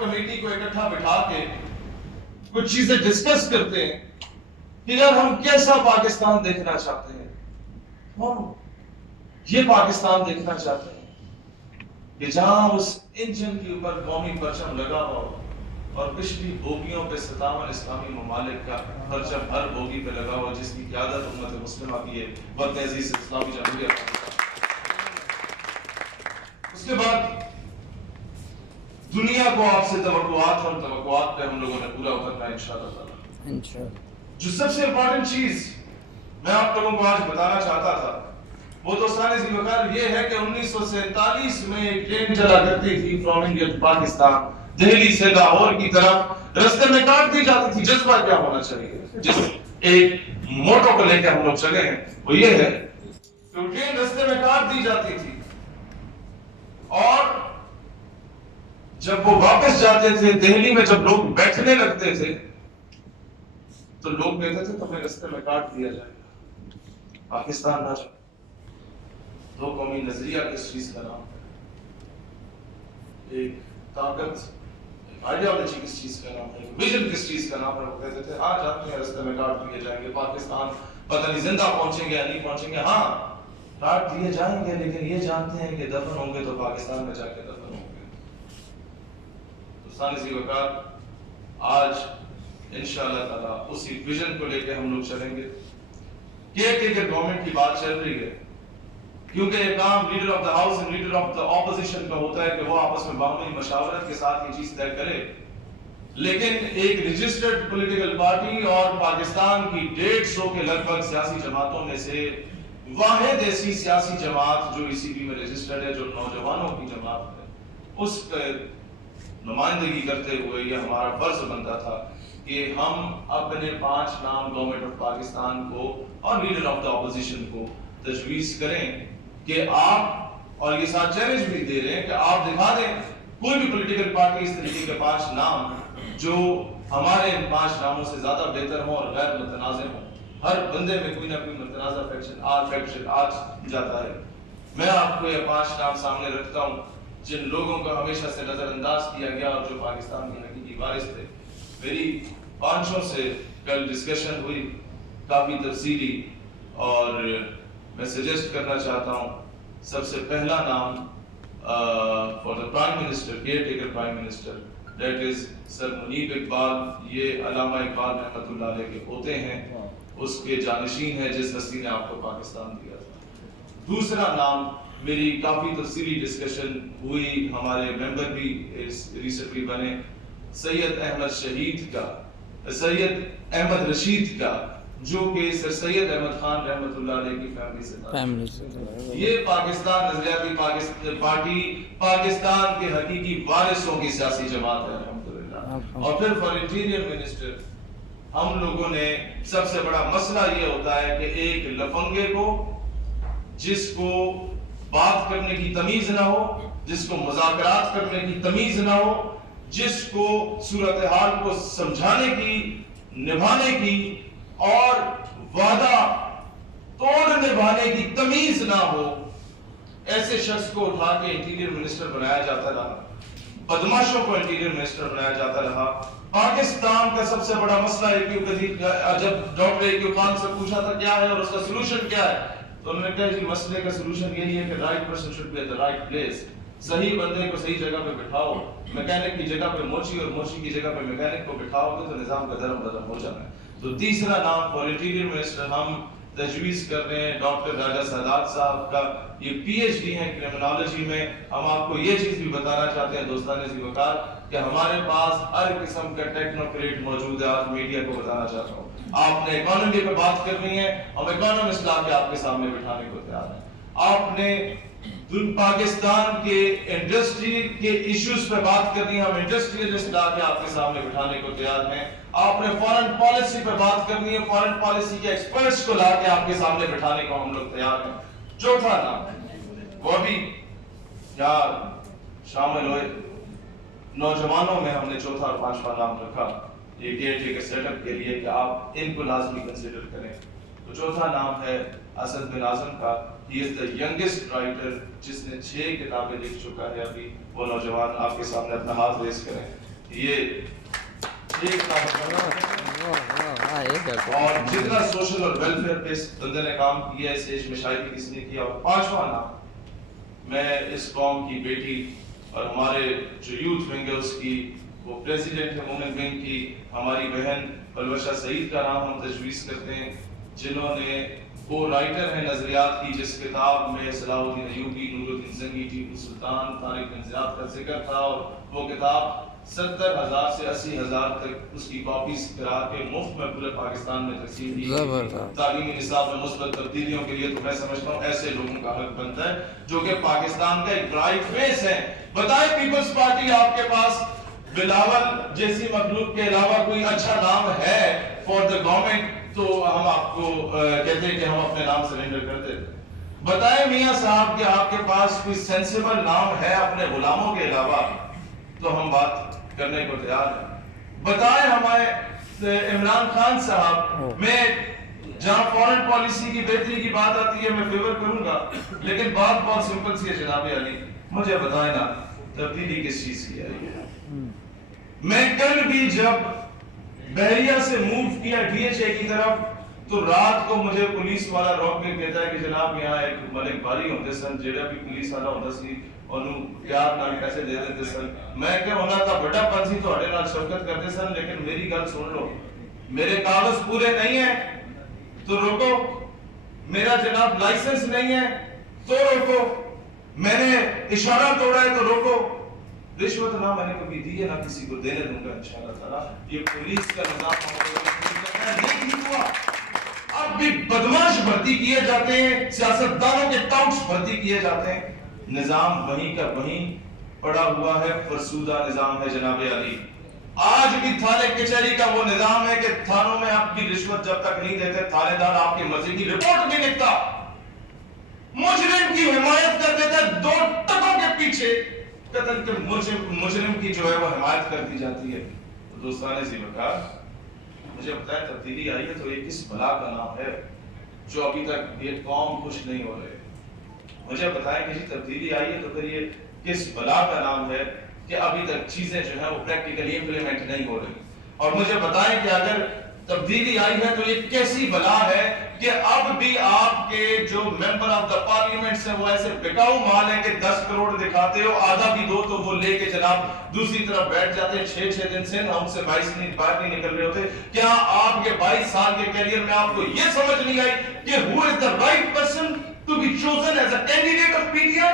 Committee کو اکٹھا بٹھا کے کچھ چیزیں ڈسکس کرتے ہیں کہ یار ہم کیسا پاکستان دیکھنا چاہتے ہیں، ہم یہ پاکستان دیکھنا چاہتے ہیں کہ جہاں اس انجن کے اوپر قومی پرچم لگا ہوا ہو اور پچھلی بوگیوں پہ 57 اسلامی ممالک کا پرچم ہر بوگی پہ لگا ہوا، جس کی قیادت امت مسلمہ کی ہے، وقت عزیز اسلامی جمہوریہ پاکستان۔ اس کے بعد دنیا کو آپ سے توقعات اور توقعات پہ ہم لوگوں نے پورا اترنا ہے انشاءاللہ تعالی۔ جو سب سے امپورٹنٹ چیز میں آپ لوگوں کو آج بتانا چاہتا تھا وہ دوستان ذی وقار یہ ہے کہ 1947 میں ایک ٹرین چلا کرتی تھی from India to Pakistan, Delhi سے لاہور کی طرف، رستے میں کاٹ دی جاتی تھی۔ جذبہ کیا ہونا چاہیے؟ جس ایک موٹو کو لے کے ہم لوگ چلے ہیں وہ یہ ہے کہ ٹرین رستے میں کاٹ دی جاتی تھی، اور جب وہ واپس جاتے تھے دہلی میں، جب لوگ بیٹھنے لگتے تھے تو لوگ کہتے تھے تمہیں رستے میں کاٹ دیا جائے گا، پاکستان نہ جائے۔ دو قومی نظریہ کس چیز کا نام ہے؟ ایک طاقت، آئیڈیالوجی کس چیز کا نام ہے؟ ویژن کس چیز کا نام ہے؟ وہ کہتے تھے آج جاتے ہیں رستے میں کاٹ دیے جائیں گے، پاکستان پتہ نہیں زندہ پہنچیں گے یا نہیں پہنچیں گے، ہاں کاٹ دیے جائیں گے لیکن یہ جانتے ہیں کہ دفن ہوں گے تو پاکستان میں جا کے دفن ہوں گے۔ دوستان ذی وقار آج انشاءاللہ تعالی اسی ویژن کو لے کے ہم لوگ چلیں گے۔ گورنمنٹ کی بات چل رہی ہے، کیونکہ یہ کام leader of the house and leader of the opposition کا ہوتا ہے کہ وہ آپس میں باہمی مشاورت کے ساتھ یہ چیز طے کرے، لیکن ایک رجسٹرڈ پولیٹیکل پارٹی اور پاکستان کی 150 کے لگ بھگ سیاسی جماعتوں میں سے واحد ایسی سیاسی جماعت جو ECB میں رجسٹرڈ ہے، جو نوجوانوں کی جماعت ہے، اس کا نمائندگی کرتے ہوئے یہ ہمارا فرض بنتا تھا کہ ہم اپنے 5 نام گورنمنٹ آف پاکستان کو اور لیڈر آف دا اپوزیشن کو تجویز کریں کہ آپ، اور یہ ساتھ چیلنج بھی دے رہے ہیں کہ آپ دکھا دیں کوئی بھی پولیٹیکل پارٹی اس طریقے کے 5 نام جو ہمارے ان 5 ناموں سے زیادہ بہتر ہوں اور غیر متنازع ہوں۔ ہر بندے میں کوئی نہ کوئی متنازع فیکشن آج جاتا ہے۔ میں آپ کو یہ 5 نام سامنے رکھتا ہوں جن لوگوں کو ہمیشہ سے نظر انداز کیا گیا اور جو پاکستان کے حقیقی وارث تھے۔ میری 5 سے کل ڈسکشن ہوئی کافی تفصیلی، اور میں سجیسٹ کرنا چاہتا ہوں سب سے پہلا نام for the prime minister, caretaker prime minister, that is sir Munib Iqbal. یہ علامہ اقبال رحمۃ اللہ علیہ کے پوتے ہیں، اس کے جانشین ہیں جس ہستی نے آپ کو پاکستان دیا تھا۔ دوسرا نام، میری کافی تفصیلی ڈسکشن ہوئی، ہمارے ممبر بھی ریسنٹلی بنے، سید احمد شہید کا، سید احمد رشید کا، جو کہ سر سید احمد خان رحمۃ اللہ علیہ کی فیملی سے تھا۔ یہ پاکستان نظریاتی پارٹی پاکستان کے حقیقی وارثوں کی سیاسی جماعت ہے الحمدللہ۔ اور پھر فار انٹیریئر منسٹر ہم لوگوں نے، سب سے بڑا مسئلہ یہ ہوتا ہے کہ ایک لفنگے کو، جس کو بات کرنے کی تمیز نہ ہو، جس کو مذاکرات کرنے کی تمیز نہ ہو، جس کو صورتحال کو سمجھانے کی، نبھانے کی اور وعدہ توڑ نبھانے کی تمیز نہ ہو، ایسے شخص کو اٹھا کے انٹیریئر منسٹر بنایا جاتا رہا، بدماشوں کو انٹیریئر منسٹر بنایا جاتا رہا۔ پاکستان کا سب سے بڑا مسئلہ جب ڈاکٹر ایکیو خان سے پوچھا تھا کیا ہے اور اس کا سلوشن کیا ہے، تو انہوں نے کہا جی مسئلے کا سلوشن یہی ہے کہ right person should be at the right place, صحیح بندے کو صحیح جگہ پہ بٹھاؤ، میکینک کی جگہ پہ موچی اور موچی کی جگہ پہ میکینک کو بٹھاؤ گے تو نظام کا درم بدم ہو جانا ہے۔ تو تیسرا نام فار انٹیریئر منسٹر ہم تجویز کر رہے ہیں ڈاکٹر راجہ سادات صاحب کا، یہ PhD ہیں کرمنالوجی میں۔ ہم آپ کو یہ چیز بھی بتانا چاہتے ہیں دوستان ذی وقار کہ ہمارے پاس ہر قسم کا ٹیکنوکریٹ موجود ہے۔ آج میڈیا کو بتانا چاہتا ہوں، آپ نے اکانومی پہ بات کرنی ہے، ہم اکانومسٹ لا کے آپ کے سامنے بٹھانے کو تیار ہیں۔ آپ نے پاکستان کے انڈسٹری کے ایشوز پہ بات کرنی ہے، ہم انڈسٹریلسٹ لا کے آپ کے سامنے بٹھانے کو تیار ہیں۔ آپ نے فارن پالیسی پہ بات کرنی ہے، فارن پالیسی کے ایکسپرٹس کو لا کے آپ کے سامنے بٹھانے کو ہم لوگ تیار ہیں۔ چوتھا نام وہ بھی کیا شامل ہوئے نوجوانوں میں، ہم نے چوتھا اور 5واں نام رکھا یہ کیئر ٹیکر سیٹ اپ کے لیے کہ آپ ان کو لازمی کنسیڈر کریں۔ تو چوتھا نام ہے اسد بن اعظم کا. ہی از دا ینگسٹ رائٹر جس نے 6 کتابیں لکھ چکا ہے. ابھی وہ نوجوان آپ کے سامنے اپنا ہاتھ ریز کریں. یہ 6 کتابیں اور جتنا سوشل اور ویلفیئر پہ اس بندے نے کام کیا ہے اسٹیج میں شاید کسی نے کیا. اور 5واں نام میں اس قوم کی بیٹی اور ہمارے جو یوتھ ونگ ہے اس کی وہ پریزیڈنٹ ہے وومن ونگ کی ہماری بہن پلوشہ سعید کا نام ہم تجویز کرتے ہیں جنہوں نے وہ رائٹر ہیں نظریات کی جس کتاب میں صلاح الدین ایوبی، نور الدین زنگی، ٹیپو سلطان، طارق بن زیاد کا ذکر تھا اور وہ کتاب 70,000 سے 80,000 تک اس کی کاپیز کرا کے مفت میں پورے پاکستان میں تقسیم کی. تعلیمی نصاب میں مثبت تبدیلیوں کے لیے تو میں سمجھتا ہوں ایسے لوگوں کا حق بنتا ہے جو کہ پاکستان کا ایک برائٹ فیس ہے. بتائیں پیپلز پارٹی آپ کے پاس بلاول جیسی مخلوق کے علاوہ کوئی اچھا نام ہے فار دا گورنمنٹ تو ہم آپ کو کہتے ہیں کہ ہم اپنے نام سرنڈر کر دیتے. بتائیں میاں صاحب کہ آپ کے پاس کوئی سینسیبل نام ہے اپنے غلاموں کے علاوہ تو ہم بات کرنے کو تیار ہیں. بتائیں ہمارے عمران خان صاحب، میں جہاں فورن پالیسی کی بہتری کی بات آتی ہے میں فیور کروں گا لیکن بات بہت سمپل سی ہے جناب علی، مجھے بتائیں نا تبدیلی کس چیز کی آئی ہے. میں کل بھی جب بحریہ سے موو کیا ڈی ایچ اے کی طرف تو رات کو مجھے پولیس والا روک کے کہتا ہے کہ جناب یہاں ایک ملک باری ہوتے سن جیڑا بھی پولیس والا ہوتا سی انہوں پیار نال پیسے دے دیتے سن. میں کہ ہونا تھا بڑا پنسی تو ہڑے نال شرکت کرتے سن لیکن میری گل سن لو، میرے کاغذ پورے نہیں ہیں تو روکو، میرا جناب لائسنس نہیں ہے تو روکو، میں نے اشارہ توڑا ہے تو روکو. رشوت نہ میں نے کبھی دی ہے نہ کسی کو دینے دوں گا انشاءاللہ تعالی. یہ پولیس کا نظام نہیں ہوا. اب بھی بدماش بھرتی کیے جاتے ہیں، سیاستدانوں کے ٹاؤٹس بھرتی کیے جاتے ہیں. نظام وہیں کا وہیں پڑا ہوا ہے، فرسودہ نظام ہے جناب علی. آج بھی تھانے کچہری کا وہ نظام ہے کہ تھانوں میں آپ کی رشوت جب تک نہیں دیتے تھانے دار آپ کی مرضی کی رپورٹ نہیں لکھتا، مجرم کی حمایت کر دیتا ہے 2 ٹکوں کے پیچھے قتل کے مجرم کی جو ہے وہ حمایت کر دی جاتی ہے. دوستان سی وقار مجھے بتائیں تبدیلی آئی ہے تو یہ کس بلا کا نام ہے جو ابھی تک یہ قوم خوش نہیں ہو رہے. مجھے بتائیں کہ جی تبدیلی آئی ہے تو پھر یہ کس بلا کا نام ہے کہ ابھی تک چیزیں جو ہیں وہ پریکٹیکلی امپلیمنٹ نہیں ہو رہی. اور مجھے بتائیں کہ اگر تبدیلی آئی ہے تو یہ کیسی بلا ہے کہ اب بھی آپ کے جو ممبر آف دا پارلیمنٹ سے وہ ایسے بکاؤ مال ہے کہ 10 کروڑ دکھاتے ہو آدھا بھی دو تو وہ لے کے جناب دوسری طرف بیٹھ جاتے ہیں. 6 دن سے ہم سے 22 دن باہر نہیں نکل رہے ہوتے. کیا آپ کے 22 سال کے کیریئر میں آپ کو یہ سمجھ نہیں آئی کہ who is the right person to be chosen as a candidate of PTI؟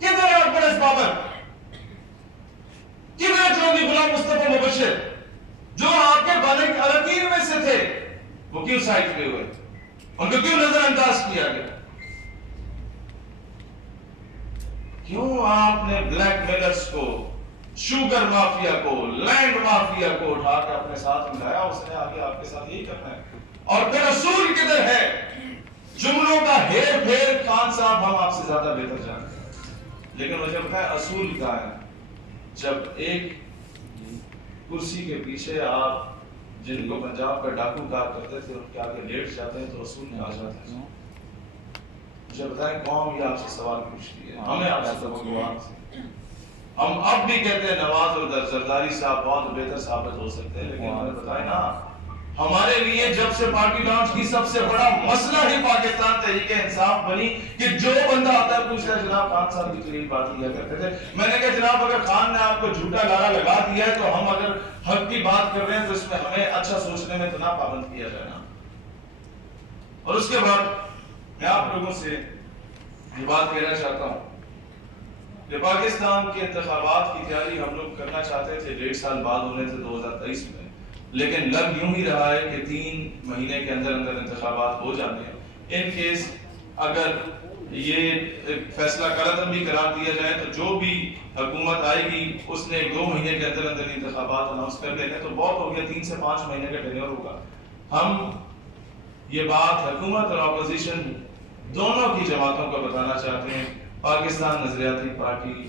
کدھر ہے اکبر بابر؟ کدھر ہے چودھری غلام مصطفیٰ مبشر جو آپ کے بالغ اراکین میں سے تھے؟ وہ کیوں سائٹ پہ ہوئے؟ ان کو کیوں نظر انداز کیا گیا؟ کیوں آپ نے بلیک میلرز کو، شوگر مافیا کو، لینڈ مافیا کو اٹھا کے اپنے ساتھ ملایا؟ اس نے آگے آپ کے ساتھ یہی کرنا ہے. اور پھر اصول کدھر ہے؟ جملوں کا ہیر پھیر خان صاحب ہم آپ سے زیادہ بہتر جانتے ہیں لیکن مجھے بتائیں اصول کیا ہے؟ جب ایک کرسی کے پیچھے آپ جن کو پنجاب کا ڈاکو کار کرتے تھے ان کے آگے لیٹ جاتے ہیں تو اصول میں آ جاتے ہیں. مجھے بتائیں قوم یہ آپ سے سوال پوچھتی ہے، ہمیں آپ سے توقعات ہیں. ہم اب بھی کہتے ہیں نواز اور زرداری صاحب بہت بہتر ثابت ہو سکتے ہیں لیکن ہمیں بتائیں نا ہمارے لیے جب سے پارٹی لانچ کی سب سے بڑا مسئلہ ہی پاکستان تحریک انصاف بنی کہ جو بندہ آتا ہے پوچھتا ہے جناب خان صاحب کی تقریر بات کیا کرتے تھے. میں نے کہا جناب اگر خان نے آپ کو جھوٹا لارا لگا دیا ہے تو ہم اگر حق کی بات کر رہے ہیں تو اس میں ہمیں اچھا سوچنے میں تو نہ پابند کیا جائے نا. اور اس کے بعد میں آپ لوگوں سے یہ بات کہنا چاہتا ہوں کہ پاکستان کے انتخابات کی تیاری ہم لوگ کرنا چاہتے تھے 1.5 سال بعد ہونے تھے 2023 میں، لیکن لگ یوں ہی رہا ہے کہ 3 مہینے کے اندر اندر انتخابات ہو جانے ہیں. ان کیس اگر یہ فیصلہ قلعدم بھی قرار دیا جائے تو جو بھی حکومت آئے گی اس نے 2 مہینے کے اندر اندر انتخابات اناؤنس کر لینے تو بہت ہو گیا. 3 سے 5 مہینے کا ٹینیور ہوگا. ہم یہ بات حکومت اور اپوزیشن دونوں کی جماعتوں کو بتانا چاہتے ہیں. پاکستان نظریاتی پارٹی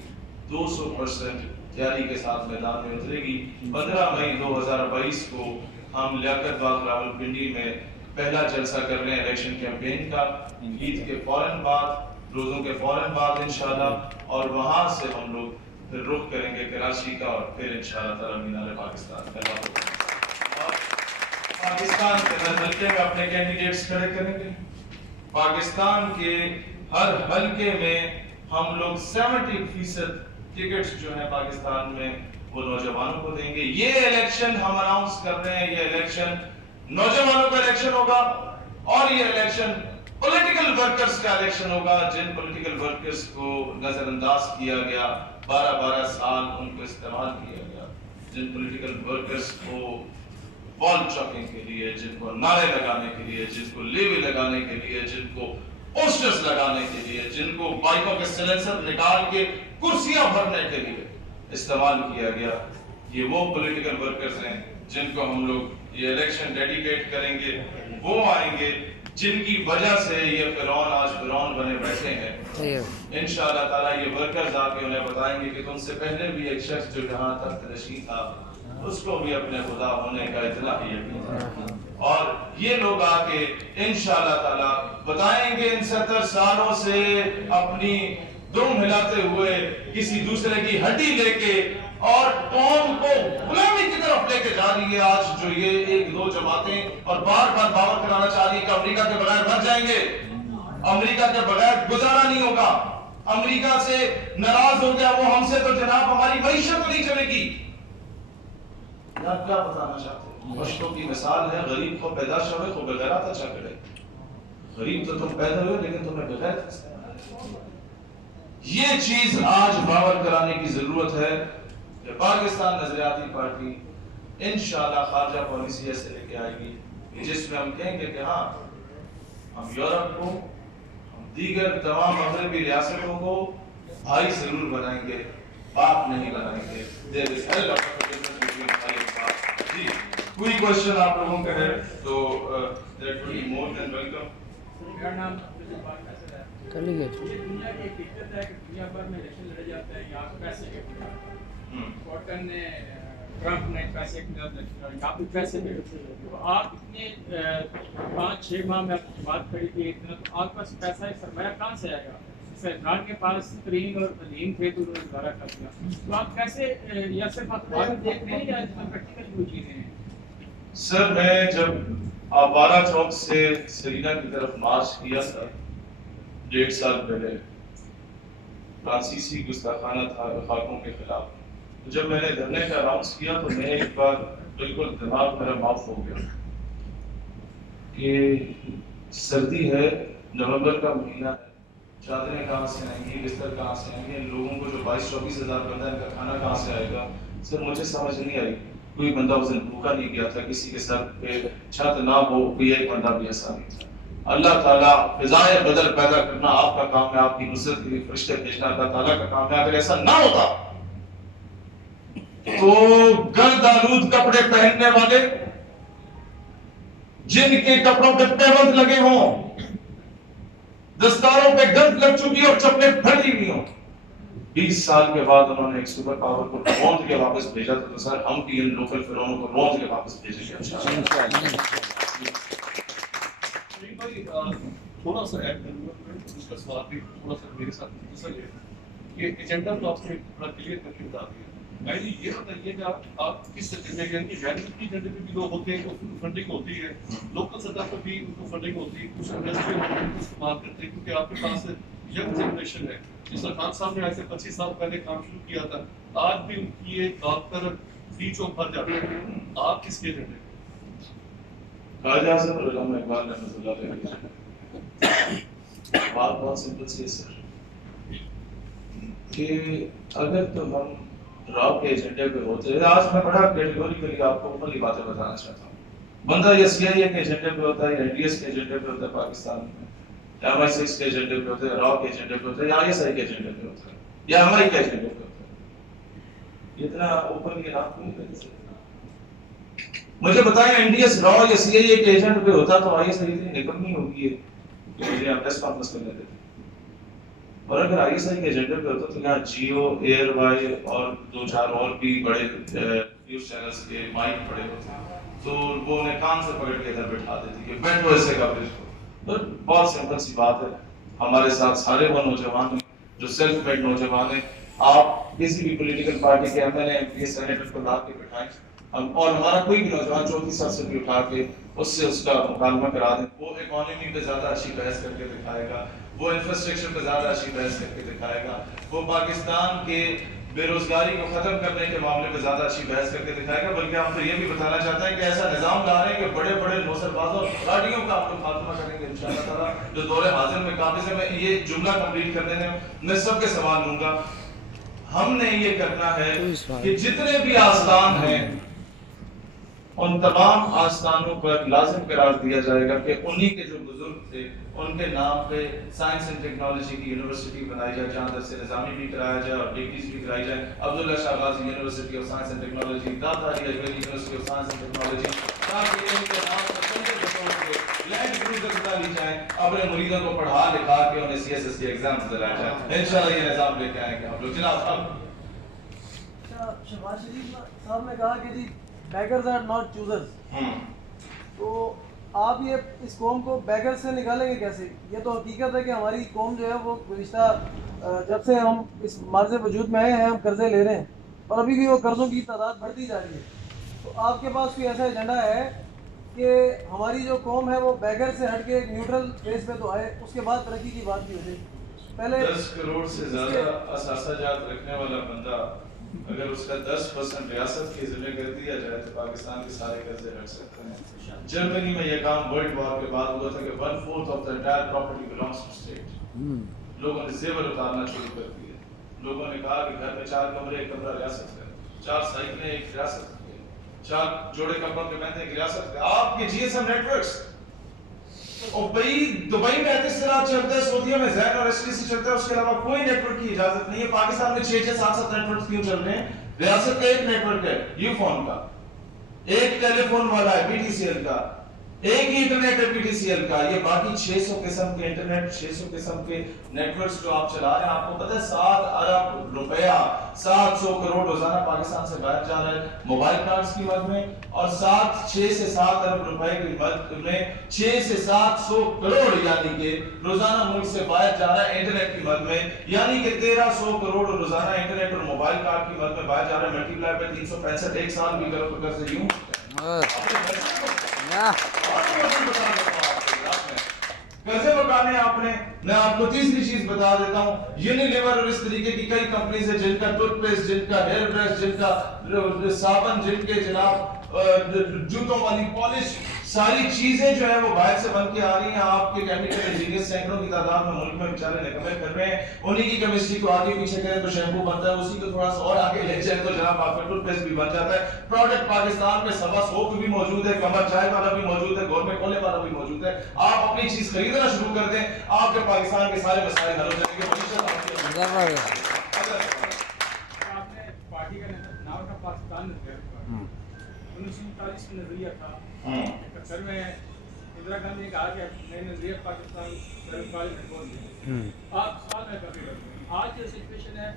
200% تیاری کے ساتھ میدان میں اترے گی. 15 مئی 2022 کو ہم لیاقت باغ راولپنڈی میں پہلا جلسہ کر رہے ہیں الیکشن کیمپین کا، عید کے فوراً بعد، روزوں کے فوراً بعد انشاءاللہ، اور وہاں سے ہم لوگ پھر رخ کریں گے کراچی کا، اور پھر انشاءاللہ تعالی مینار پاکستان کا، اور پاکستان کے ہر حلقے میں اپنے کینڈیڈیٹس کھڑے کریں گے۔ پاکستان کے ہر حلقے میں ہم لوگ 70% ٹکٹس جو ہیں پاکستان میں وہ نوجوانوں کو دیں گے۔ یہ الیکشن ہم اناؤنس کر رہے ہیں، یہ الیکشن نوجوانوں کا الیکشن ہوگا، اور یہ الیکشن پولیٹیکل ورکرز کا الیکشن ہوگا، جن پولیٹیکل ورکرز کو نظر انداز کیا گیا، 12 سال ان کو استعمال کیا گیا، جن پولیٹیکل ورکرز کو وال چاکنگ کے لیے، جن کو نعرے لگانے کے لیے، جن کو لیوی لگانے کے لیے، جن کو پوسٹرز لگانے کے لیے، جن کو بائکوں کے سیلنسر نکال کے کرسیاں بھرنے کے لیے استعمال کیا گیا، یہ وہ پولیٹیکل ورکرز ہیں جن کو ہم لوگ یہ الیکشن ڈیڈیکیٹ کریں گے۔ وہ آئیں گے جن کی وجہ سے یہ فرعون آج فرعون بنے بیٹھے ہیں۔ انشاءاللہ تعالیٰ یہ ورکرز آ کے انہیں بتائیں گے کہ تم سے پہلے بھی ایک شخص جو جہاں تخت نشین تھا، اس کو بھی اپنے خدا ہونے کا اتنا ہی یقین تھا، اور یہ لوگ آ کے انشاءاللہ تعالیٰ بتائیں گے ان 70 سالوں سے اپنی دم ہلاتے ہوئے کسی دوسرے کی ہڈی لے کے اور قوم کو غلامی کی طرف لے کے جا رہی ہے آج جو یہ ایک دو جماعتیں، اور بار بار باور کرانا چاہ رہی ہے کہ امریکہ کے بغیر مر جائیں گے، امریکہ کے بغیر گزارا نہیں ہوگا، امریکہ سے ناراض ہو گیا وہ ہم سے تو جناب ہماری معیشت نہیں چلے گی۔ کیا بتانا چاہتے ہیں؟ مشتوں کی مثال ہے، غریب کو پیدا شوے کو بغیرات اچھا کرے۔ غریب تو تم پیدا ہوئے لیکن تمہیں بغیر یہ چیز آج باور کرانے کی ضرورت ہے کہ پاکستان نظریاتی پارٹی انشاءاللہ خارجہ پالیسی ایسے لے کے آئے گی جس میں ہم کہیں گے کہ ہاں ہم یورپ کو، ہم دیگر تمام مغربی ریاستوں کو بھائی ضرور بنائیں گے، باپ نہیں بنائیں گے۔ جی کوئی کوشچن آپ لوگوں کا ہے تو that will be more than welcome. میرا نام دنیا کی ایک دقت ہے کہ دنیا بھر میں الیکشن لڑے جاتے ہیں، یہاں پیسے کے کورٹن نے، ٹرمپ نے پیسے کے یہاں پہ پیسے کے، تو آپ اتنے 5-6 ماہ میں آپ کی بات کری تھی اتنا، تو آپ کے پاس پیسہ سرمایہ کہاں سے آئے گا؟ سرکار کے پاس ترین اور عظیم تھے تو انہوں نے گزارا کر دیا، تو آپ کیسے یا صرف اخبار میں دیکھ رہے ہیں یا پریکٹیکل کوئی چیزیں ہیں؟ سر میں جب آوارہ چوک سے سرینا کی طرف مارچ کیا تھا 1.5 سال پہلے فرانسیسی گستاخانہ خاکوں کے خلاف، جب میں نے دھرنے کا اناؤنس کیا تو میں ایک بار بالکل دماغ میرا معاف ہو گیا کہ سردی ہے، نومبر کا مہینہ ہے، چادریں کہاں سے آئیں گی، بستر کہاں سے آئیں گے، ان لوگوں کو جو 22-24 ہزار بندہ ان کا کھانا کہاں سے آئے گا؟ سر مجھے سمجھ نہیں آئی، کوئی بندہ اس دن بھوکا نہیں گیا تھا، کسی کے سر پہ چھت نہ ہو، کوئی ایک بندہ بھی ایسا نہیں تھا۔ اللہ تعالیٰ فضائے بدل پیدا کرنا آپ کا کام ہے، آپ کی نصرت کے لیے فرشتے بھیجنا اللہ تعالیٰ کا کام ہے۔ اگر ایسا نہ ہوتا تو گرد آلود کپڑے پہننے والے جن کے کپڑوں پہ پیبند لگے ہوں، دستاروں پہ گند لگ چکی اور چپلیں پھٹی ہوئی ہوں، 20 سال کے بعد انہوں نے ایک سپر پاور کو روند کے واپس بھیجا تو سر ہم بھی ان لوکل فرعونوں کو روند کے واپس بھیجیں گے تھوڑا سا ایڈ کروں گا، اس کا سوال بھی تھوڑا سا میرے ساتھ مختصر ہے کہ ایجنڈا تو آپ نے تھوڑا کلیئر کر کے بتا دیا۔ پہلے یہ بتائیے کہ آپ کس ایجنڈے یعنی ویلفیئر کی ایجنڈے پہ بھی لوگ ہوتے ہیں، اس کو فنڈنگ ہوتی ہے، لوکل سطح پر بھی ان کو فنڈنگ ہوتی ہے، کچھ انڈسٹری کو استعمال کرتے ہیں کیونکہ آپ کے پاس ینگ جنریشن ہے۔ جس طرح خان صاحب نے آج سے 25 سال پہلے کام شروع کیا تھا، آج بھی ان کی یہ بات پر بیچ اور بھر جاتے ہیں۔ آپ کس کے ایجنڈے؟ خواجہ اعظم علامہ اقبال رحمۃ اللہ علیہ بات بہت سمپل سی ہے سر کہ اگر تو ہم راو کے ایجنڈے پہ ہوتے ہیں، آج میں بڑا کیٹیگوریکلی آپ کو اوپر کی باتیں بتانا چاہتا ہوں، بندہ یا سی آئی اے کے ایجنڈے پہ ہوتا ہے، یا این ڈی ایس کے ایجنڈے پہ ہوتا ہے پاکستان میں، یا ایم آئی 6 کے ایجنڈے پہ ہوتا ہے، راو کے ایجنڈے پہ ہوتا ہے، یا آئی ایس آئی کے ایجنڈے پہ ہوتا ہے، یا ایم آئی کے ایجنڈے پہ ہوتا ہے، اتنا اوپر کی نام کیوں نہیں کرتے؟ مجھے بتائیں این ڈی ایس راو یا سی آئی اے کے ایجنٹ پہ ہوتا تو آئی ایس آئی اتنی نکمنی ہوگی کہ مجھے آپ پریس کانفرنس کرنے دیتے، اور اگر آئی ایس آئی کے ایجنڈے پہ ہوتا تو یہاں جیو، ایئر وائی اور 2-4 اور بھی بڑے نیوز چینلز کے مائک پڑے ہوتے ہیں تو وہ انہیں کان سے پکڑ کے ادھر بٹھا دیتی کہ بیٹھو ایسے کوریج کو. بہت سمپل سی بات ہے. ہمارے ساتھ سارے وہ نوجوان ہیں جو سیلف میڈ نوجوان ہیں. آپ کسی بھی پولیٹیکل پارٹی کے M L A M P senator کو لا کے بٹھائیں اور ہمارا کوئی بھی نوجوان 34 سے بھی اٹھا کے اس سے اس کا مکالمہ کرا دیں. وہ اکانومی پہ زیادہ اچھی بحث کر کے دکھائے گا, وہ انفراسٹرکچر پہ زیادہ اچھی بحث کر کے دکھائے گا, وہ پاکستان کے بے روزگاری کو ختم کرنے کے معاملے پہ زیادہ اچھی بحث کر کے دکھائے گا. بلکہ ہم تو یہ بھی بتانا چاہتے ہیں کہ ایسا نظام لا رہے ہیں کہ بڑے بڑے نوسر بازوں اور گاڑیوں کا آپ لوگ خاتمہ کریں گے انشاءاللہ تعالیٰ. جو دور حاضر میں قابل ہے, میں یہ جملہ کمپلیٹ کر دینے میں سب کے سوال لوں گا. ہم نے یہ کرنا ہے کہ جتنے بھی آستان ہیں ان تمام آستانوں پر لازم قرار دیا جائے گا کہ انہی کے جو بزرگ تھے ان کے نام پہ سائنس اینڈ ٹیکنالوجی کی یونیورسٹی بنائی جائے, جہاں درس نظامی بھی کرایا جائے اور ڈگریز بھی کرائی جائے. Abdullah Shah Ghazi university of science and technology, Data Ali Ajmeri university of science and technology, تاکہ ان کے نام پر سنجے کے طور پہ لینڈ کروزر بنا لی جائیں, اپنے مریدوں کو پڑھا لکھا کے انہیں سی ایس ایس کے ایگزامز دلائے جائیں. انشاءاللہ یہ نظام لے کے آئیں گے ہم لوگ. جناب اب شہباز شریف صاحب نے کہا کہ جی بیگرز آر ناٹ چوزرز, تو آپ یہ اس قوم کو بیگر سے نکالیں گے کیسے؟ یہ تو حقیقت ہے کہ ہماری قوم جو ہے وہ گزشتہ جب سے ہم اس مرض وجود میں آئے ہیں ہم قرضے لے رہے ہیں اور ابھی بھی وہ قرضوں کی تعداد بڑھتی جا رہی ہے. تو آپ کے پاس کوئی ایسا ایجنڈا ہے کہ ہماری جو قوم ہے وہ بیگر سے ہٹ کے ایک نیوٹرل فیس پہ تو آئے, اس کے بعد ترقی کی بات بھی ہو جائے؟ پہلے 10 کروڑ سے زیادہ اثاثہ جات رکھنے والا بندہ اگر اس کا 10% ریاست کے ذمہ کر دیا جائے تو پاکستان کے سارے قرضے ہٹ سکتے ہیں. جرمنی میں یہ کام ورلڈ وار کے بعد ہوا تھا کہ 1/4 of the entire property belongs to state. لوگوں نے زیور اتارنا شروع کر دیے. لوگوں نے کہا کہ گھر میں 4 کمرے, ایک کمرہ ریاست ہے, 4 سائیکلیں ایک ریاست ہے, 4 جوڑے کپڑوں کے پہنتے ایک ریاست ہے. آپ کے جی ایس ایم نیٹ ورکس اور دبئی میں 38 سے رات چلتا ہے, سعودیہ میں زین اور ایس ٹی سی چلتا ہے, اس کے علاوہ کوئی نیٹ ورک کی اجازت نہیں ہے. پاکستان میں 6-6, 7-7 نیٹ ورک کیوں چل رہے ہیں؟ ریاست کا ایک نیٹ ورک ہے یو فون کا, ایک ٹیلی فون والا ہے پی ٹی سی ایل کا, ایک ہی انٹرنیٹ ہے پی ٹی سی ایل کا. یہ باقی 600 قسم کے انٹرنیٹ, 600 قسم کے نیٹ ورکس جو آپ چلا رہے ہیں, آپ کو پتہ ہے 7 ارب روپیہ 700 کروڑ روزانہ پاکستان سے باہر جا رہا ہے موبائل کارڈز کی مد میں, اور 6 سے 7 ارب روپے کی مد میں 6 سے 700 کروڑ یعنی کہ روزانہ ملک سے باہر جا رہا ہے انٹرنیٹ کی مد میں, یعنی کہ 1300 کروڑ روزانہ انٹرنیٹ اور موبائل کارڈ کی مد میں باہر جا رہا ہے. ملٹی پلائی پہ 365 ایک سال بھی کرو تو کر سے یوں کیسے بتانے ہیں آپ نے. میں آپ کو تیسری چیز بتا دیتا ہوں, یونیلیور اور اس طریقے کی کئی کمپنیز ہیں جن کا ٹوتھ پیسٹ, جن کا ہیئر برش, جن کا صابن, جن کے جناب جوتوں والی پالش, ساری چیزیں جو ہیں وہ باہر سے بن کے آ رہی ہیں. آپ کے کیمیکل انجینئر سینکڑوں کی تعداد میں ملک میں بیچارے نکمے کر رہے ہیں. انہی کی کیمسٹری کو آگے پیچھے کریں تو شیمپو بنتا ہے, اسی کو تھوڑا سا اور آگے لے جائیں تو جناب آپ کا ٹوتھ پیسٹ بھی بن جاتا ہے. پروڈکٹ پاکستان میں سبا سوپ بھی موجود ہے, کمر چائے والا بھی موجود ہے, گورنمنٹ کھولنے والا بھی موجود ہے. آپ اپنی چیز خریدنا شروع کر دیں, آپ کے پاکستان کے سارے مسائل حل ہو جائیں گے. آپ نے پارٹی کا نام کا پاکستان 1939 میں نظریہ تھا, 71 میں اندرا گاندھی نے کہا کہ نئے نظریہ پاکستان کالج میں کھول دیا. آپ سال میں کبھی آج جو سچویشن ہے,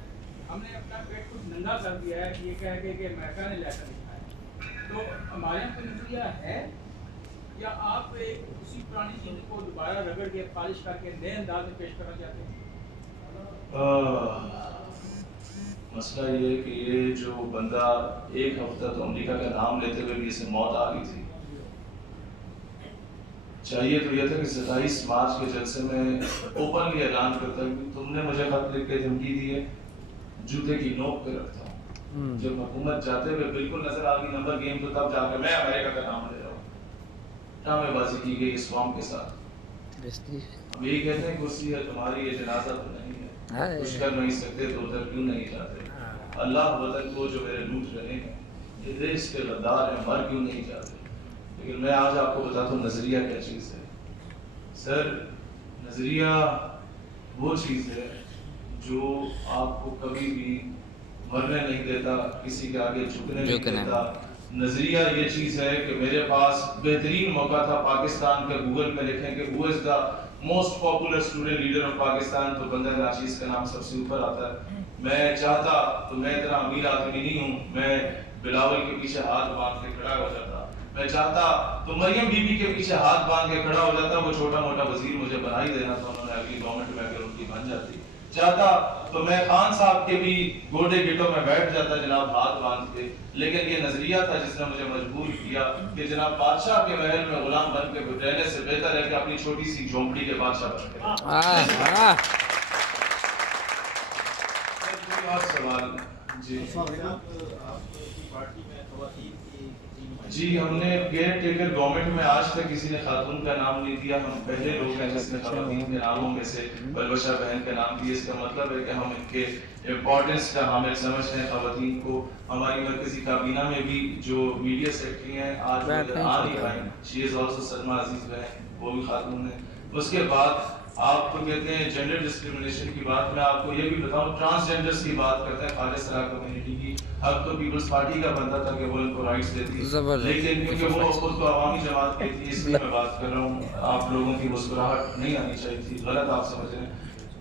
ہم نے اپنا پیٹ کچھ ننگا کر دیا ہے یہ کہہ کے کہ امریکہ نے لے کر دکھا ہے. تو ہمارے یہاں کوئی نظریہ ہے یا آپ اسی پرانی چیز کو دوبارہ رگڑ کے پالش کر کے نئے انداز میں پیش کرنا چاہتے ہیں؟ مسئلہ یہ ہے کہ یہ جو بندہ ایک ہفتہ تو امریکہ کا نام لیتے ہوئے بھی اسے موت آ گئی تھی. چاہیے تو یہ تھا کہ 27 مارچ کے جلسے میں اوپنلی اعلان کرتا کہ تم نے مجھے خط لکھ کے دھمکی دی ہے, جوتے کی نوک پہ رکھتا ہوں. جب حکومت جاتے ہوئے بالکل نظر آ گئی نمبر گیم, تو تب جا کے میں امریکہ کا نام لے رہا ہوں. ڈرامے بازی کی گئی اس قوم کے ساتھ. ہم یہی کہتے ہیں کرسی ہے تمہاری, یہ جنازہ تو نہیں ہے, کچھ کر نہیں سکتے تو ادھر کیوں نہیں جاتے. اللہ وطن کو جو میرے لوٹ رہے ہیں, یہ دیش کے غدار ہیں, مر کیوں نہیں جاتے. لیکن میں آج آپ کو بتاتا ہوں نظریہ کیا چیز ہے. سر نظریہ وہ چیز ہے جو آپ کو کبھی بھی مرنے نہیں دیتا, کسی کے آگے جھکنے نہیں دیتا. نظریہ یہ چیز ہے کہ میرے پاس بہترین موقع تھا پاکستان کا, گوگل میں لکھیں کہ who is the most popular student leader of Pakistan, تو بندہ ناچیز کا نام سب سے اوپر آتا ہے. میں چاہتا تو میں اتنا امیر آدمی نہیں ہوں، میں بلاول کے پیچھے ہاتھ باندھ کے کھڑا ہو جاتا، میں چاہتا تو مریم بی بی کے پیچھے ہاتھ باندھ کے کھڑا ہو جاتا، وہ چھوٹا موٹا وزیر مجھے بنا ہی دینا تھا، انہوں نے اگلی گورنمنٹ میں اگر ان کی بن جاتی، چاہتا تو میں خان صاحب کے بھی گوڈے گٹوں میں بیٹھ جاتا جناب ہاتھ باندھ کے، لیکن یہ نظریہ تھا جس نے مجھے مجبور کیا کہ جناب بادشاہ کے محل میں غلام بن کے رہنے سے بہتر ہے کہ اپنی چھوٹی سی جھونپڑی کے بادشاہ بن کے سوال جی ہم نے کیئر ٹیکر گورنمنٹ میں آج تک کسی نے خاتون کا نام نہیں دیا، ہم پہلے لوگ ہیں جس نے خواتین کے ناموں میں سے بلبشہ بہن کا نام دیا، اس کا مطلب ہے کہ ہم ان کے امپورٹنس کا حامل سمجھتے ہیں خواتین کو۔ ہماری مرکزی کابینہ میں بھی جو میڈیا سیکرٹری ہیں آج آ نہیں پائیں، شی از آلسو سلمہ عزیز بہن، وہ بھی خاتون ہیں۔ اس کے بعد آپ تو کہتے ہیں جینڈر ڈسکریمنیشن کی بات، میں آپ کو یہ بھی بتاؤں ٹرانسجینڈرز کی بات کرتے ہیں، خالص سرا کمیونٹی کی، اب تو پیپلز پارٹی کا بنتا تھا کہ وہ ان کو رائٹس دیتی، لیکن کیونکہ وہ خود کو عوامی جماعت کی تھی اس لیے میں بات کر رہا ہوں، آپ لوگوں کی مسکراہٹ نہیں آنی چاہیے تھی، غلط آپ سمجھ رہے ہیں۔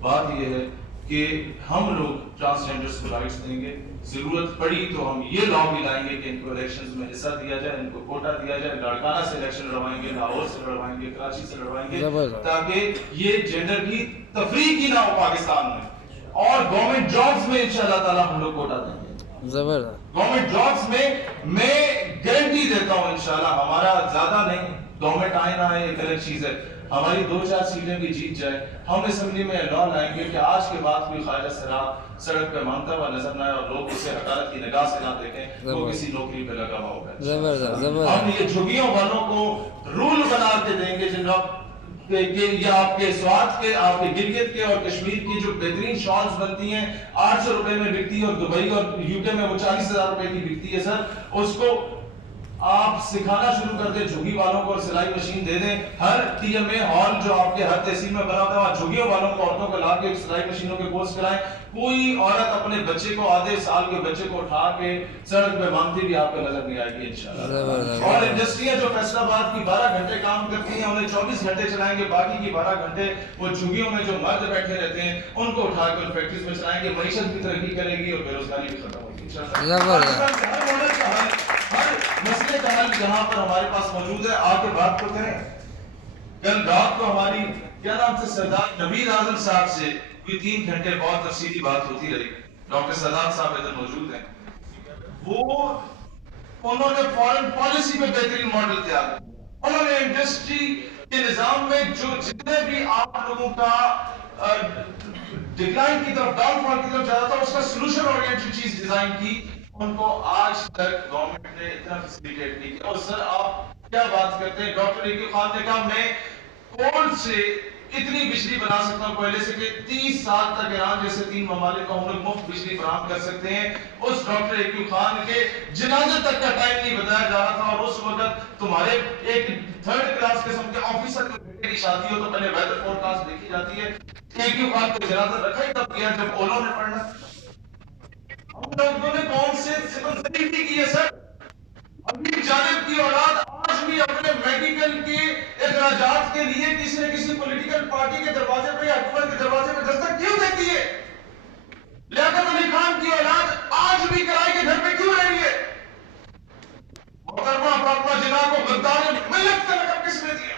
بات یہ ہے کہ ہم لوگ ٹرانسجینڈرز کو رائٹس دیں گے، ضرورت پڑی تو ہم یہ لا بھی لائیں گے کہ ان کو الیکشنز میں حصہ دیا جائے، ان کو کوٹا دیا جائے، لاڑکانہ سے الیکشن لڑوائیں گے، لاہور سے لڑوائیں گے، کراچی سے لڑوائیں گے، تاکہ یہ جینڈر کی تفریق ہی نہ ہو پاکستان میں، اور گورنمنٹ جابز میں انشاءاللہ تعالی ہم لوگ کوٹا دیں گے۔ گورنمنٹ جابز میں گارنٹی دیتا ہوں انشاءاللہ، ہمارا زیادہ نہیں، گورنمنٹ آئے نہ آئے ایک الگ چیز ہے، ہماری 2-4 سیٹیں بھی جیت جائے، ہم اسمبلی میں لا لائیں گے کہ آج کے بعد کوئی خواجہ سرا سڑک پہ مانگتا ہوا نظر نہ آئے اور لوگ اسے حقارت کی نگاہ سے نہ دیکھیں، وہ کسی نوکری پہ لگا ہوا ہوگا۔ ہم یہ جھگیوں والوں کو رول بنا کے دیں گے جناب کہ یہ آپ کے سوات کے، آپ کے گلگت کے اور کشمیر کی جو بہترین شالز بنتی ہیں 800 روپے میں بکتی ہے، اور دبئی اور یوکے میں وہ 40,000 روپے کی بکتی ہے سر، اس کو آپ سکھانا شروع کر دیں جھگی والوں کو اور سلائی مشین دے دیں، ہر ٹی ایم اے ہال جو آپ کے ہر تحصیل میں بنا ہوتا ہے جھگیوں والوں کو عورتوں کو لا کے سلائی مشینوں کے کورس کرائیں، کوئی عورت اپنے بچے کو آدھے سال کے بچے کو اٹھا کے سڑک پہ مانگتی بھی آپ کو نظر نہیں آئے گی انشاءاللہ۔ اور انڈسٹریاں جو فیصل آباد کی 12 گھنٹے کام کرتی ہیں انہیں 24 گھنٹے چلائیں گے، باقی کی 12 گھنٹے وہ جھگیوں میں جو مرد بیٹھے رہتے ہیں ان کو اٹھا کے فیکٹریز میں چلائیں گے، معیشت بھی ترقی کرے گی اور بے روزگاری بھی ختم ہوگی انشاءاللہ۔ ہر مسئلے کا حل جہاں پر ہمارے پاس موجود ہے، آ کے بات کو کریں۔ کل رات کو ہماری کیا نام تھا سردار نوید اعظم صاحب سے کوئی 3 گھنٹے بہت تفصیلی بات ہوتی رہی، ڈاکٹر سردار صاحب ادھر موجود ہیں، انہوں نے فارن پالیسی میں بہترین ماڈل تیار کیا، انہوں نے انڈسٹری کے نظام میں جو جتنے بھی آپ لوگوں کا ڈکلائن کی طرف، ڈاؤن فال کی طرف جاتا تھا، اس کا سلوشن اورینٹڈ چیز ڈیزائن کی، ان کو آج تک گورنمنٹ نے اتنا فیسیلیٹیٹ نہیں کیا۔ اور سر آپ کیا بات کرتے ہیں، ڈاکٹر ایکیو خان نے کہا میں کول سے اتنی بجلی بنا سکتا ہوں پہلے سے کہ 30 سال تک ایران جیسے 3 ممالک کو ہم لوگ مفت بجلی فراہم کر سکتے ہیں۔ اس ڈاکٹر ایکیو خان کے جنازے تک کا ٹائم نہیں بتایا جا رہا تھا، اور اس وقت تمہارے ایک 3rd کلاس قسم کے آفیسر کی شادی ہو تو پہلے ویدر فورکاسٹ دیکھی جاتی ہے، ایکیو خان کا جنازہ رکھا ہی تب کیا جب اولوں نے پڑھنا۔ ہم لوگوں نے کون سے سول سیفٹی کی ہے سر، ابھی جانب کی اولاد آج بھی اپنے میڈیکل کے اخراجات کے لیے کسی نہ کسی پولیٹیکل پارٹی کے دروازے پہ یا حکومت کے دروازے پہ دستک کیوں دیتی ہے؟ لیاقت علی خان کی اولاد آج بھی کرائے کے گھر پہ کیوں رہی ہے؟ محترمہ فاطمہ جناح کو غدار ملت کا لقب کس نے دیا؟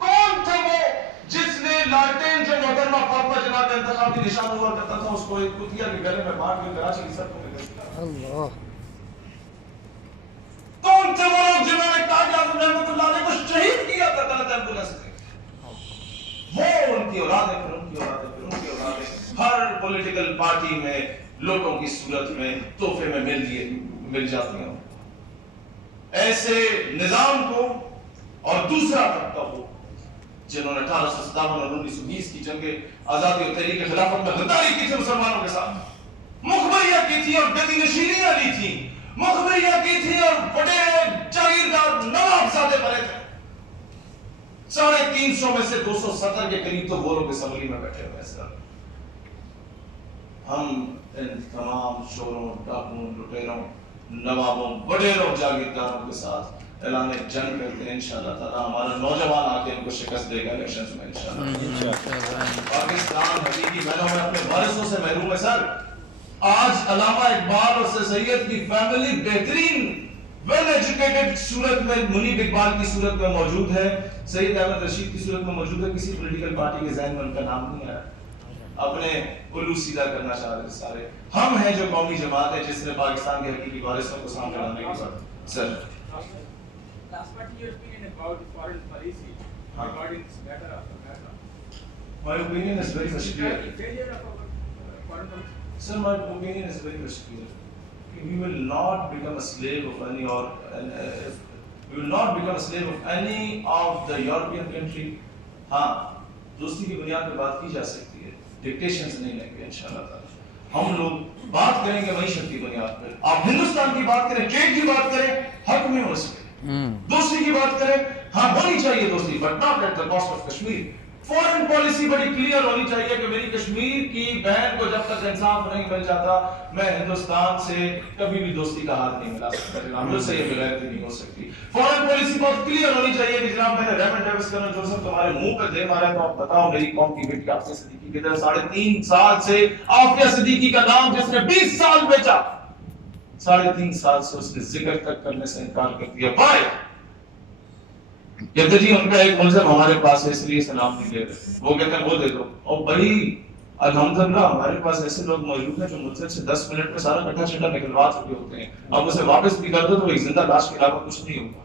کون تھا وہ جس نے لالٹین جو محترمہ فاطمہ جناح کا انتخابی نشان ہوا کرتا تھا اس کو ایک کتیا کے گلے میں مار کے کراچی کی سڑکوں میں گھسیٹا؟ اللہ! کون تھے وہ لوگ جنہوں نے قائد اعظم رحمۃ اللہ علیہ کو شہید کیا تھا غلط ایمبولینس سے؟ وہ ان کی اولادیں، پھر ان کی اولادیں، پھر ان کی اولادیں ہر پولیٹیکل پارٹی میں لوٹوں کی صورت میں تحفے میں مل جاتی ہیں۔ ایسے نظام کو اور دوسرا طبقہ کو جنہوں نے 1857 اور 1920 کی جنگ آزادی اور تحریک خلافت میں غداری کی تھی مسلمانوں کے ساتھ، مخبریہ کی تھی اور بیتی نشینیاں لی تھی، مخبریہ کی تھی اور بڑے جاگیردار نواب زادے بنے تھے، 350 میں سے 270 کے قریب تو وہ لوگ اسمبلی میں بیٹھے ہوئے سر۔ ہم ان تمام شوروں، ڈاکوؤں، لٹیروں، نوابوں، بڑیروں، جاگیرداروں کے ساتھ اعلان جنگ کرتے ہیں انشاءاللہ تعالیٰ. ہمارا نوجوان آ کے ان کو شکست دے گا الیکشنز میں انشاءاللہ. پاکستان حقیقی بہنوں میں اپنے وارثوں سے محروم ہے سر. آج علامہ اقبال اور سر سید کی فیملی بہترین ویل ایجوکیٹڈ صورت میں منیب اقبال کی صورت میں موجود ہے, سید احمد رشید کی صورت میں موجود ہے. کسی پولیٹیکل پارٹی کے ذہن میں ان کا نام نہیں آیا. اپنے الو سیدھا کرنا چاہ رہے سارے. ہم ہیں جو قومی جماعت ہے جس نے پاکستان کے حقیقی وارثوں کو سامنے لانے کی بات. سر Last part, your opinion about the foreign policy regarding this matter of America. my opinion is very much clear. Failure of our foreign policy. Sir, my opinion is very much clear. We will not become a slave of any we will not become a slave of any of the European country. ہاں دوستی کی بنیاد پہ بات کی جا سکتی ہے, ڈکٹیشنز نہیں لیں گے انشاءاللہ تعالی. ہم لوگ بات کریں گے معیشت کی بنیاد پر. آپ ہندوستان کی بات کریں, ٹریڈ کی بات کریں, حق میں ہو سکے. دوستی کی بات کریں, ہاں ہونی چاہیے دوستی, but not at the cost of Kashmir. Foreign policy بڑی کلیئر ہونی چاہیے کہ میری کشمیر کی بہن کو جب تک انصاف نہیں مل جاتا میں ہندوستان سے کبھی بھی دوستی کا ہاتھ نہیں ملا سکتا. ہم لوگ سے یہ بغیر نہیں ہو سکتی. فورن پالیسی بہت کلیئر ہونی چاہیے کہ جناب میں نے ریمنڈ ڈیوس کرنا جو سب تمہارے منہ پہ دے مارا تو آپ بتاؤ میری قوم کی بیٹی عافیہ صدیقی کدھر. 3.5 سال سے عافیہ صدیقی کا نام جس نے 20 سال بیچا, 3.5 سال سے اس نے ذکر تک کرنے سے انکار کر دیا. بھائی کہتے جی ان کا ایک ملزم ہمارے پاس ہے اس لیے سلام نہیں دے رہے, وہ کہتے ہیں وہ دے دو. اور بھائی الحمدللہ ہمارے پاس ایسے لوگ موجود ہیں جو ملزم سے 10 منٹ میں سارا کٹھا چٹا نکلوا چکے ہوتے ہیں. اب اسے واپس بھی کر دو تو وہ ایک زندہ لاش کے علاوہ کچھ نہیں ہوگا.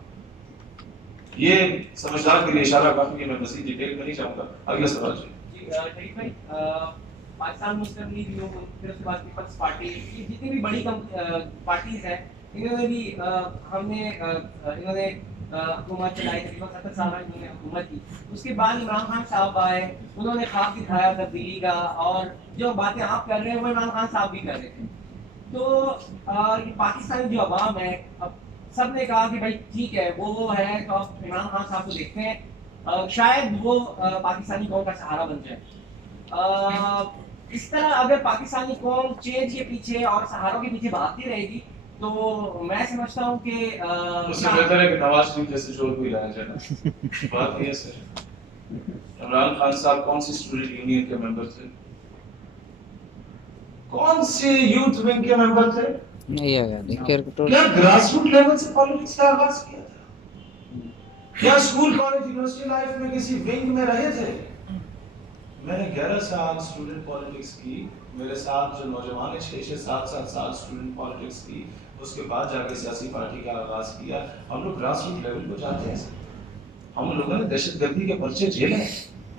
یہ سمجھدار کے لیے اشارہ کافی ہے, میں مزید ڈیٹیل میں نہیں جاؤں گا. اگلا سوال جی. شریف بھائی, پاکستان مسلم لیگ جو پھر اس کے بعد پیپلز پارٹی, جتنی بھی بڑی پارٹیز ہیں انہوں نے بھی انہوں نے حکومت چلائی, تقریباً 70 سال انہوں نے حکومت کی. اس کے بعد عمران خان صاحب آئے, انہوں نے خواب دکھایا تبدیلی کا, اور جو باتیں آپ کر رہے ہیں وہ عمران خان صاحب بھی کر رہے تھے. تو یہ پاکستانی جو عوام ہے, اب سب نے کہا کہ بھائی ٹھیک ہے وہ ہے تو آپ عمران خان صاحب کو دیکھتے ہیں, شاید وہ پاکستانی قوم کا سہارا بن جائے. اس طرح اگر پاکستانی قوم چینج کے پیچھے اور سہاروں کے پیچھے بھاگتی رہے گی تو میں سمجھتا ہوں کہ اس سے بہتر ہے کہ نواز شریف جیسے چور کو لایا جائے نا. بات یہ ہے سر, عمران خان صاحب کون سی اسٹوڈنٹ یونین کے ممبر تھے, کون سی یوتھ ونگ کے ممبر تھے, کیا گراس روٹ لیول سے پالیٹکس کا آغاز کیا تھا, کیا اسکول کالج یونیورسٹی لائف میں کسی ونگ میں رہے تھے. میں نے 11 سال اسٹوڈنٹ پالیٹکس کی, میرے ساتھ جو نوجوان نے 6-7 سال اسٹوڈنٹ پالیٹکس کی, اس کے بعد جا کے سیاسی پارٹی کا آغاز کیا. ہم لوگ گراس روٹ لیول کو جاتے ہیں. ہم لوگوں نے دہشت گردی کے پرچے جھیلے ہیں,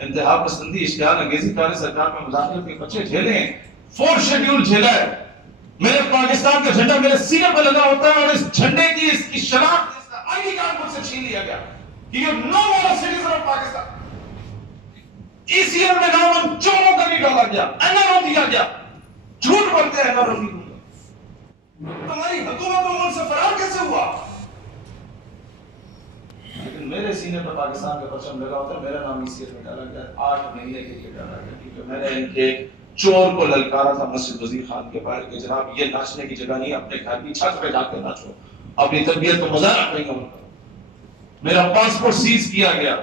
انتہا پسندی اشتعال انگیزی کار سرکار میں مداخلت کے پرچے جھیلے ہیں, 4 شیڈیول جھیلا ہے. میرے پاکستان کا جھنڈا میرے سینے پہ لگا ہوتا ہے, اور اس جھنڈے کی اس کی شناخت, اس کا آئی ڈی کارڈ مجھ سے چھین لیا گیا کہ you no more citizen of Pakistan. ECL میں نام ہم چوروں کا نہیں ڈالا گیا, NRO دیا گیا. جھوٹ بولتے ہیں NRO نہیں دیا. تمہاری حکومت کو ملک سے فرار کیسے ہوا؟ لیکن میرے سینے پر پاکستان کا پرچم لگا ہوتا ہے, میرا نام ECL میں ڈالا گیا. 8 مہینے کے لیے ڈالا گیا کیونکہ میں نے ان کے چور کو للکارا تھا مسجد وزیر خان کے باہر کہ جناب یہ ناچنے کی جگہ نہیں, اپنے گھر کی چھت پہ جا کے ناچو, اپنی تربیت کو مظاہرہ نہیں کرو. میرا پاسپورٹ سیز کیا گیا,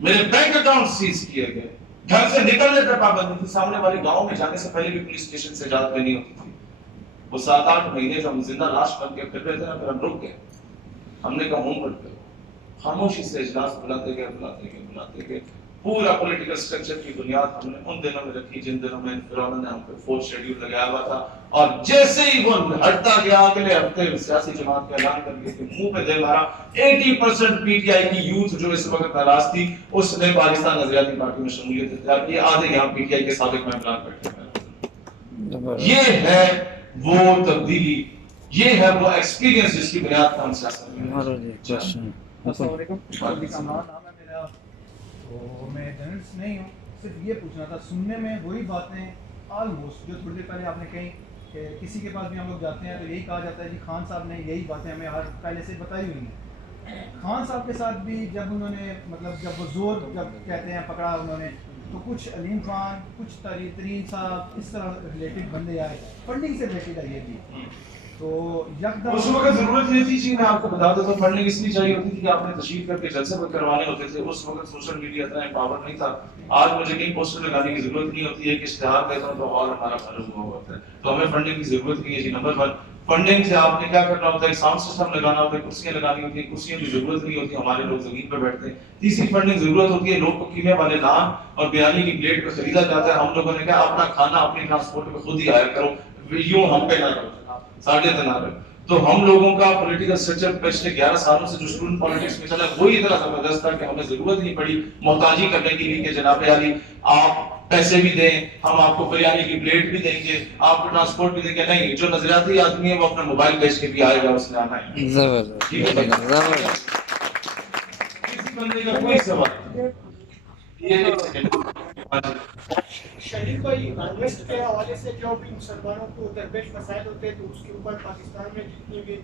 میرے بینک اکاؤنٹ سیز کیے گئے, گھر سے نکلنے پر پابندی تھی, سامنے والے گاؤں میں جانے سے پہلے بھی پولیس اسٹیشن سے اجازت لینی ہوتی تھی. وہ 7-8 مہینے جو ہم زندہ لاش بن کے پھر رہے تھے نا, پھر ہم رک گئے. ہم نے کہا ہوم ورک کرو. خاموشی سے اجلاس بلاتے گئے. پورا پولیٹیکل سٹرکچر کی بنیاد ہم نے ان دنوں میں رکھی جن دنوں میں فرعون نے ہم پہ 4 شیڈیول لگایا ہوا تھا. اور جیسے ہی وہ ہٹتا گیا, اگلے ہفتے سیاسی جماعت کا اعلان کر کے منہ پہ دے مارا. 80% PTI کی یوتھ جو اس وقت ناراض تھی, اس نے پاکستان نظریاتی پارٹی میں شمولیت اختیار کی. آدھے یہاں PTI کے سابق ممبران بیٹھے ہیں. یہ ہے وہ تبدیلی, یہ ہے وہ ایکسپیرینس جس کی بنیاد پر ہم سیاست میں. السلام علیکم. نام ہے میرا, تو میں جرنلسٹ نہیں ہوں. صرف یہ پوچھنا تھا, سننے میں وہی باتیں آلموسٹ جو تھوڑی دیر پہلے آپ نے کہیں کہ کسی کے پاس بھی ہم لوگ جاتے ہیں تو یہی کہا جاتا ہے جی خان صاحب نے یہی باتیں ہمیں ہر پہلے سے بتائی ہوئی ہیں. خان صاحب کے ساتھ بھی جب انہوں نے مطلب جب وہ زور جب کہتے ہیں پکڑا انہوں نے, تو کچھ علیم خان, کچھ ترین صاحب, اس طرح ریلیٹڈ بندے آئے, فنڈنگ سے ریلیٹڈ ہے یہ بھی. تو یکدم اس وقت ضرورت یہ تھی جی میں آپ کو بتا دیتا ہوں فنڈنگ اس لیے چاہیے ہوتی تھی کہ آپ نے تشہیر کر کے جلسے کروانے ہوتے تھے. اس وقت سوشل میڈیا اتنا پاور نہیں تھا. آج مجھے کہیں پوسٹر لگانے کی ضرورت نہیں ہوتی ہے کہ اشتہار دیتا ہوں تو اور ہمارا معلوم ہوا ہوتا ہے. تو ہمیں فنڈنگ کی ضرورت نہیں ہے جی. نمبر 1 فنڈنگ سے آپ نے کیا کرنا ہوتا ہے, ساؤنڈ سسٹم لگانا ہوتا ہے, کرسیاں لگانی ہوتی ہیں, کرسیوں کی ضرورت نہیں ہوتی, ہمارے لوگ زمین پہ بیٹھتے ہیں. تیسری فنڈنگ ضرورت ہوتی ہے لوگ کو کیمے والے نان اور بریانی کی پلیٹ پہ خریدا جاتا ہے. ہم لوگوں نے کہا اپنا کھانا اپنی ٹرانسپورٹ پہ خود ہی آیا کرو, یوں ہم پہ نہ رہو, ساڑھے نہ رہو. تو ہم لوگوں کا پولیٹیکل اسٹرکچر پچھلے 11 سالوں سے جو اسٹوڈنٹ پالیٹکس میں چلا وہی اتنا زبردست تھا کہ ہمیں ضرورت نہیں پڑی محتاجی کرنے کی کہ جناب علی آپ پیسے بھی دیں, ہم آپ کو بریانی کی پلیٹ بھی دیں گے, آپ کو ٹرانسپورٹ بھی دیں گے. نہیں, جو نظریاتی آدمی ہے وہ اپنا موبائل بیچ کے بھی آئے گا, اس نے آنا ہے. زبردست. کسی بندے کا کوئی سوال شریف بھائی ویسٹ کے حوالے سے جو بھی مسلمانوں کو درپیش مسائل ہوتے ہیں تو اس کے اوپر پاکستان میں جتنی بھی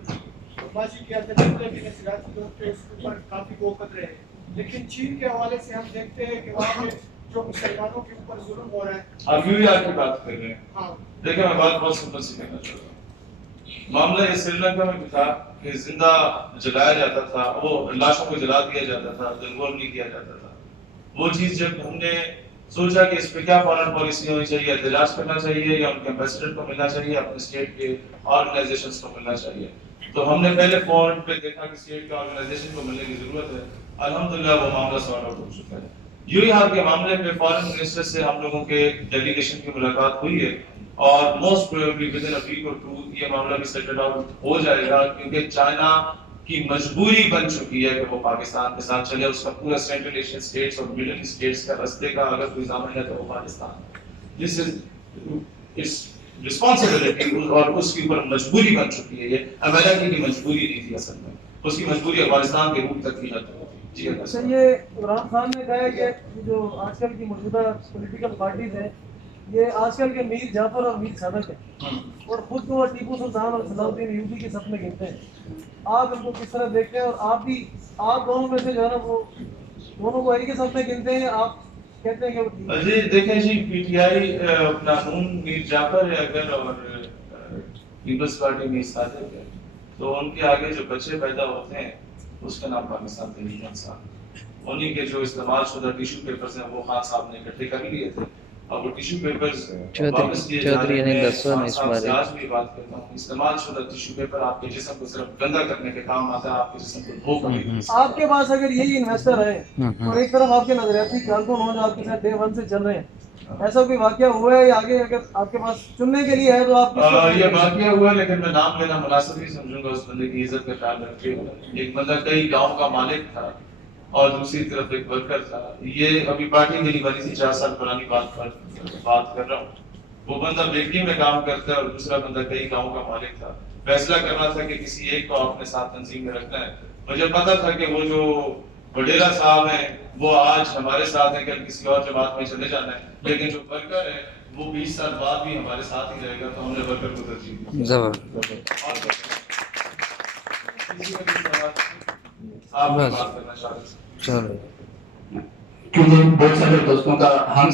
ماضی کی نظریاتی طور پہ اس کے اوپر کافی وہ کر رہے ہیں, لیکن چین کے حوالے سے ہم دیکھتے ہیں کہ وہاں پہ جو مسلمانوں کے اوپر ظلم ہو رہا ہے. آپ یوں ہی آپ کی بات کر رہے ہیں. ہاں دیکھیں میں بات بہت سمپل سی کہنا چاہتا ہوں. معاملہ یہ سری لنکا میں بھی تھا کہ زندہ جلایا جاتا تھا, وہ لاشوں کو جلا دیا جاتا تھا, دنگول نہیں کیا جاتا تھا. وہ چیز جب ہم نے سوچا کہ اس پہ کیا فارن پالیسی ہونی چاہیے, احتجاج کرنا چاہیے یا ان کے ایمبیسڈر کو ملنا چاہیے, اپنے اسٹیٹ کے آرگنائزیشنز کو ملنا چاہیے. تو ہم نے پہلے فورم پہ دیکھا کہ اسٹیٹ کے آرگنائزیشن کو ملنے کی ضرورت ہے. الحمدللہ وہ معاملہ سارٹ آؤٹ ہو چکا ہے. یوں ہی حال کے معاملے پہ فارن منسٹر سے ہم لوگوں کے ڈیلیگیشن کی ملاقات ہوئی ہے اور most probably within week اور 2 یہ معاملہ بھی سیٹل آؤٹ ہو جائے گا, کیونکہ چائنا کی مجبوری بن چکی ہے کہ وہ پاکستان کے ساتھ چلے. اس کا پورا سینٹرل ایشین اسٹیٹس اور مڈل ایسٹ اسٹیٹس کا رستے کا اگر کوئی ضامن ہے تو وہ پاکستان. دس از اٹس رسپانسبلٹی اور اس کے اوپر مجبوری بن چکی ہے. یہ امریکہ کی مجبوری نہیں تھی اصل میں, اس کی مجبوری افغانستان کے روپ تک کی جاتی تھی. جی اچھا, یہ عمران خان نے کہا ہے کہ جو آج کل کی موجودہ پولیٹیکل پارٹیز ہیں یہ آج کل کے میر جعفر اور میر صادق ہیں اور خود کو وہ ٹیپو سلطان اور صلاح الدین ایوبی کے سب میں گنتے ہیں. آپ ان کو کس طرح دیکھتے ہیں, اور آپ دونوں میں سے جو ہے نا وہ دونوں کو ایک ہی سب میں گنتے ہیں, آپ کہتے ہیں کہ جی دیکھیں جی پی ٹی آئی اپنا نون میر جعفر ہے اگر اور پیپلز پارٹی میر صادق ہے تو ان کے آگے جو بچے پیدا ہوتے ہیں اس کا نام پاکستان تحریک انصاف. انہی کے جو استعمال شدہ ٹیشو پیپرز ہیں وہ خان صاحب نے اکٹھے کر لیے تھے اور وہ ٹیشو پیپرز واپس لیے جا رہے ہیں. صاحب سے آج بھی بات کرتا ہوں, استعمال شدہ ٹیشو پیپر آپ کے جسم کو صرف گندا کرنے کے کام آتا ہے, آپ کے جسم کو دھو کر. آپ کے پاس اگر یہی انویسٹر ہے اور ایک طرف آپ کے نظریاتی کارکن ہوں جو آپ کے ساتھ ڈے 1 سے چل رہے ہیں, ایسا کوئی واقعہ ہوا ہے یا آگے اگر آپ کے پاس چننے کے لیے ہے تو آپ یہ واقعہ ہوا ہے لیکن میں نام لینا مناسب نہیں سمجھوں گا. اس بندے کی عزت کا خیال رکھتے ہوئے, ایک بندہ کئی گاؤں کا مالک تھا اور دوسری طرف ایک ورکر تھا. یہ ابھی پارٹی میری بنی تھی 4 سال پرانی بات کر رہا ہوں. وہ بندہ بیکری میں کام کرتا ہے اور دوسرا بندہ کئی گاؤں کا مالک تھا. فیصلہ کرنا تھا کہ کسی ایک کو اپنے ساتھ تنظیم میں رکھنا ہے. مجھے پتا تھا کہ وہ جو وڈیرا صاحب ہیں وہ آج ہمارے ساتھ ہیں, کل کسی اور جماعت میں چلے جانا ہے, لیکن جو ورکر ہے وہ 20 سال بعد بھی ہمارے ساتھ ہی رہے گا. تو ہم نے ورکر کو ترجیح دی. آپ بات کرنا چاہتے ہیں کیونکہ بہت سارے دوستوں کا ہم